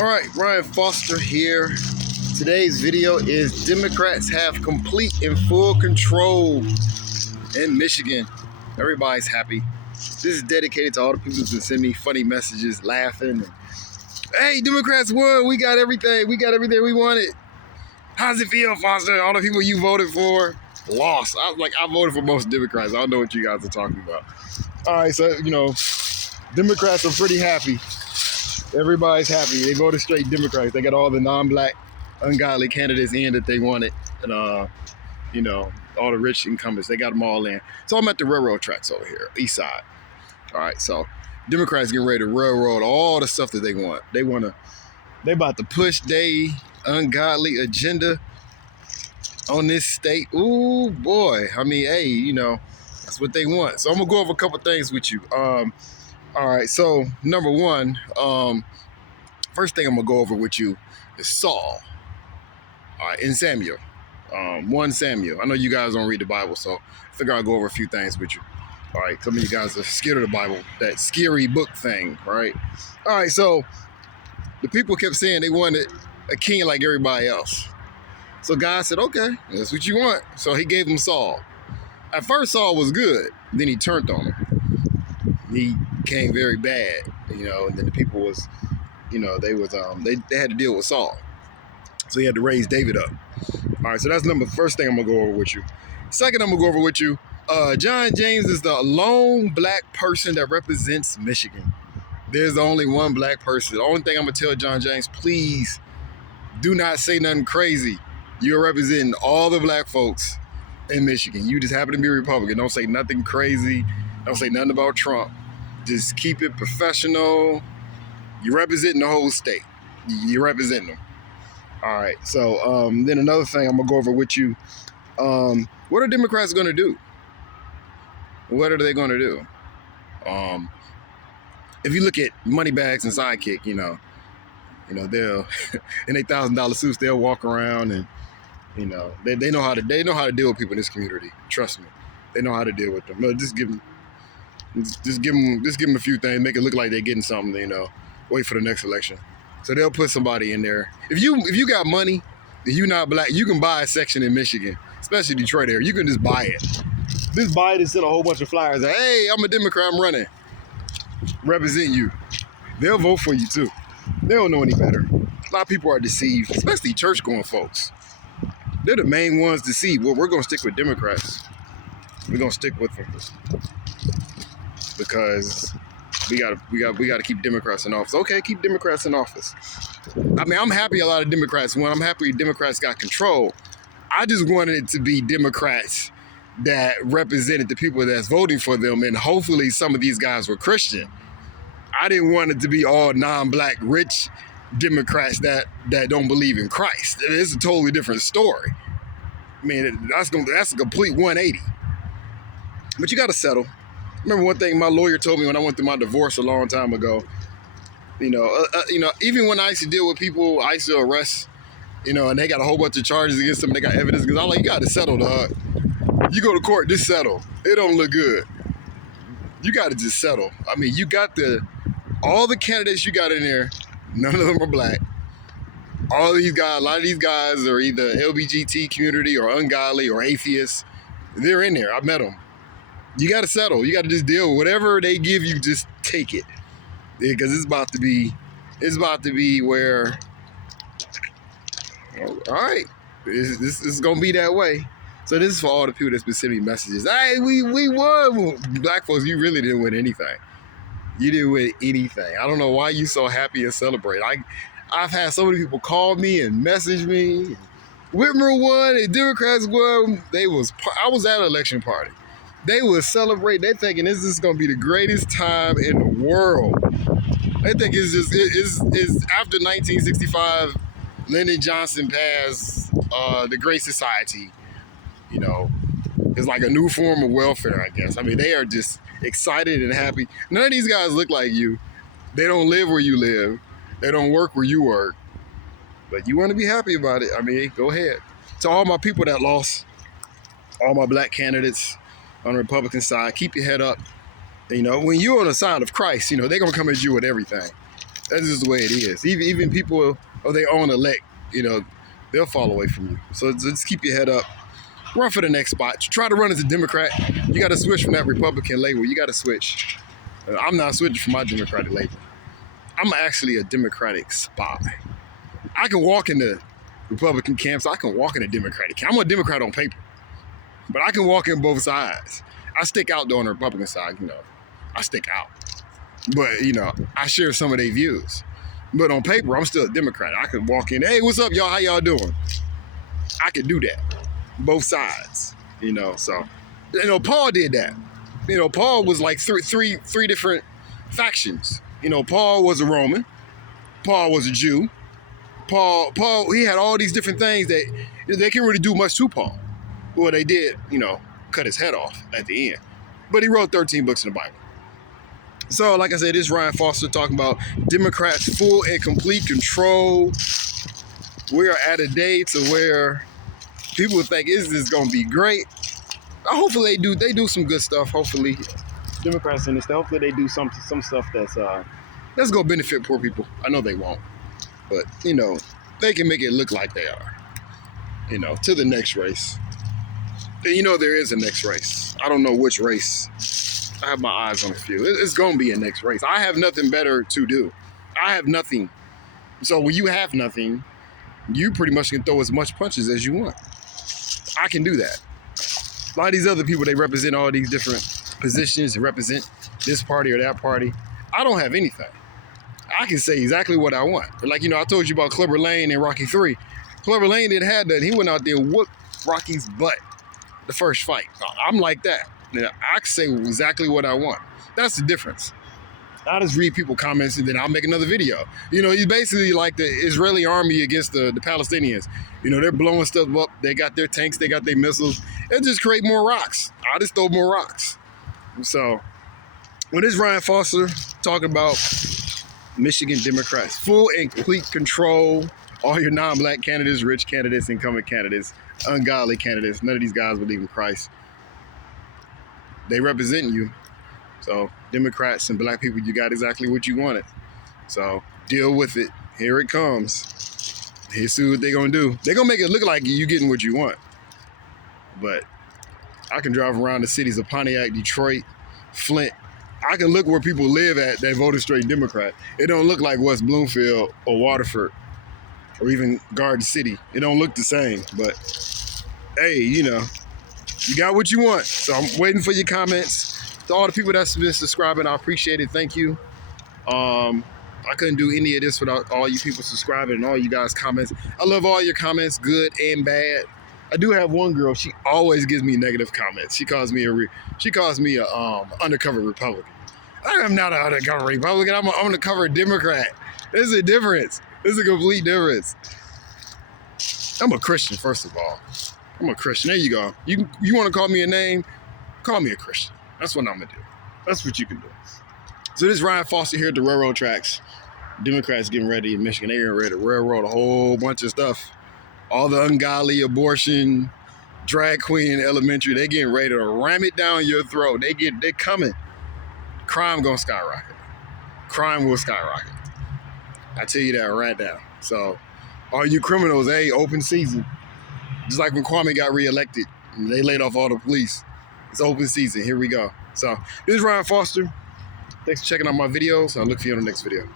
All right, Ryan Foster here. Today's video is Democrats have complete and full control in Michigan. Everybody's happy. This is dedicated to all the people who've been sending me funny messages, laughing. Hey, Democrats won. We got everything. We got everything we wanted. How does it feel, Foster? All the people you voted for lost. I voted for most Democrats. I don't know what you guys are talking about. All right, so, Democrats are pretty happy. Everybody's happy. They voted straight Democrats. They got all the non-black, ungodly candidates in that they wanted. And, all the rich incumbents, they got them all in. So I'm at the railroad tracks over here, east side. All right, so Democrats getting ready to railroad all the stuff that they want. They about to push their ungodly agenda on this state. Ooh, boy. I mean, hey, that's what they want. So I'm going to go over a couple things with you. All right, so number one, first thing I'm going to go over with you is Saul, all right, in Samuel, 1 Samuel. I know you guys don't read the Bible, so I figure I'll go over a few things with you. All right, some of you guys are scared of the Bible, that scary book thing, right? All right, so the people kept saying they wanted a king like everybody else. So God said, okay, that's what you want. So he gave them Saul. At first, Saul was good. Then he turned on him. He became very bad, and then the people was, they had to deal with Saul. So he had to raise David up. All right, so that's first thing I'm gonna go over with you. Second, I'm gonna go over with you. John James is the lone black person that represents Michigan. There's only one black person. The only thing I'm gonna tell John James, please do not say nothing crazy. You're representing all the black folks in Michigan. You just happen to be a Republican. Don't say nothing crazy. Don't say nothing about Trump. Just keep it professional. You're representing the whole state. You're representing them. All right. So then another thing I'm gonna go over with you. What are Democrats gonna do? What are they gonna do? If you look at Moneybags and Sidekick, they'll in their $1,000 suits, they'll walk around and they know how to deal with people in this community. Trust me, they know how to deal with them. No, just give them a few things, make it look like they're getting something. Wait for the next election. So they'll put somebody in there. If you got money, if you're not black, you can buy a section in Michigan, especially Detroit area. You can just buy it. Just buy it and send a whole bunch of flyers. Like, hey, I'm a Democrat. I'm running. Represent you. They'll vote for you too. They don't know any better. A lot of people are deceived, especially church-going folks. They're the main ones deceived. Well, we're gonna stick with Democrats. We're gonna stick with them because we gotta keep Democrats in office. Okay, keep Democrats in office. I mean, I'm happy a lot of Democrats won. I'm happy Democrats got control. I just wanted it to be Democrats that represented the people that's voting for them, and hopefully some of these guys were Christian. I didn't want it to be all non-black rich Democrats that don't believe in Christ. It's a totally different story. I mean, that's a complete 180. But you got to settle. Remember one thing my lawyer told me when I went through my divorce a long time ago. Even when I used to deal with people, I used to arrest, and they got a whole bunch of charges against them. They got evidence against them. I'm like, you got to settle, dog. You go to court, just settle. It don't look good. You got to just settle. I mean, you got all the candidates you got in there. None of them are black. All of these guys, a lot of these guys are either LGBT community or ungodly or atheists. They're in there. I met them. You got to settle. You got to just deal with whatever they give you. Just take it, because it's about to be where. All right, this is gonna be that way. So this is for all the people that's been sending me messages. Hey, we won. Black folks, you really didn't win anything. You didn't win anything. I don't know why you so happy and celebrate. I've had so many people call me and message me. Whitmer won and Democrats won. I was at an election party. They was celebrating. They thinking this is going to be the greatest time in the world. They think it's after 1965, Lyndon Johnson passed the Great Society. It's like a new form of welfare, I guess. I mean, they are just excited and happy. None of these guys look like you. They don't live where you live. They don't work where you work. But you want to be happy about it. I mean, go ahead. To all my people that lost, all my black candidates on the Republican side, keep your head up. When you're on the side of Christ, they're going to come at you with everything. That's just the way it is. Even people of their own elect, you know, they'll fall away from you. So just keep your head up. Run for the next spot. Try to run as a Democrat. You got to switch from that Republican label. You got to switch. I'm not switching from my Democratic label. I'm actually a Democratic spy. I can walk in the Republican camps. I can walk in the Democratic camp. I'm a Democrat on paper, but I can walk in both sides. I stick out though on the Republican side, you know. I stick out. But, you know, I share some of their views. But on paper, I'm still a Democrat. I can walk in, hey, what's up, y'all? How y'all doing? I can do that. Both sides, you know. So, you know, Paul did that. You know, Paul was like three different factions. You know, Paul was a Roman. Paul was a Jew. Paul, he had all these different things that they can't really do much to Paul. Well, they did, you know, cut his head off at the end. But he wrote 13 books in the Bible. So, like I said, this is Ryan Foster talking about Democrats' full and complete control. We are at a day to where people think, is this going to be great? Hopefully they do some good stuff. Hopefully, Democrats in this, hopefully they do some stuff that's going to benefit poor people. I know they won't, but, you know, they can make it look like they are, you know, to the next race. And you know there is a next race. I don't know which race. I have my eyes on a few. It's going to be a next race. I have nothing better to do. I have nothing. So when you have nothing, you pretty much can throw as much punches as you want. I can do that. A lot of these other people, they represent all these different positions, they represent this party or that party. I don't have anything. I can say exactly what I want. Like, you know, I told you about Clubber Lang in Rocky 3. Clubber Lang didn't have that. He went out there and whooped Rocky's butt the first fight. I'm like that. You know, I can say exactly what I want. That's the difference. I just read people comments and then I'll make another video. You know, he's basically like the Israeli army against the Palestinians. You know, they're blowing stuff up. They got their tanks. They got their missiles. It just create more rocks. I just throw more rocks. So, when this Ryan Foster talking about Michigan Democrats, full and complete control, all your non-black candidates, rich candidates, incumbent candidates, ungodly candidates, none of these guys believe in Christ. They represent you. So Democrats and black people, you got exactly what you wanted. So deal with it. Here it comes. Here's what they're going to do. They're going to make it look like you getting what you want. But I can drive around the cities of Pontiac, Detroit, Flint. I can look where people live at that voted straight Democrat. It don't look like West Bloomfield or Waterford or even Garden City. It don't look the same. But, hey, you know, you got what you want. So I'm waiting for your comments. To all the people that's been subscribing, I appreciate it. Thank you. I couldn't do any of this without all you people subscribing and all you guys' comments. I love all your comments, good and bad. I do have one girl. She always gives me negative comments. She calls me a undercover Republican. I am not an undercover Republican. I'm an undercover Democrat. There's a difference. There's a complete difference. I'm a Christian, first of all. I'm a Christian. There you go. You want to call me a name? Call me a Christian. That's what I'm going to do. That's what you can do. So this is Ryan Foster here at the railroad tracks. Democrats getting ready in Michigan. They're getting ready to railroad a whole bunch of stuff. All the ungodly abortion, drag queen elementary, they getting ready to ram it down your throat. They're coming. Crime going to skyrocket. Crime will skyrocket. I tell you that right now. So all you criminals, hey, open season. Just like when Kwame got reelected, they laid off all the police. It's open season. Here we go. So this is Ryan Foster. Thanks for checking out my videos. I'll look for you on the next video.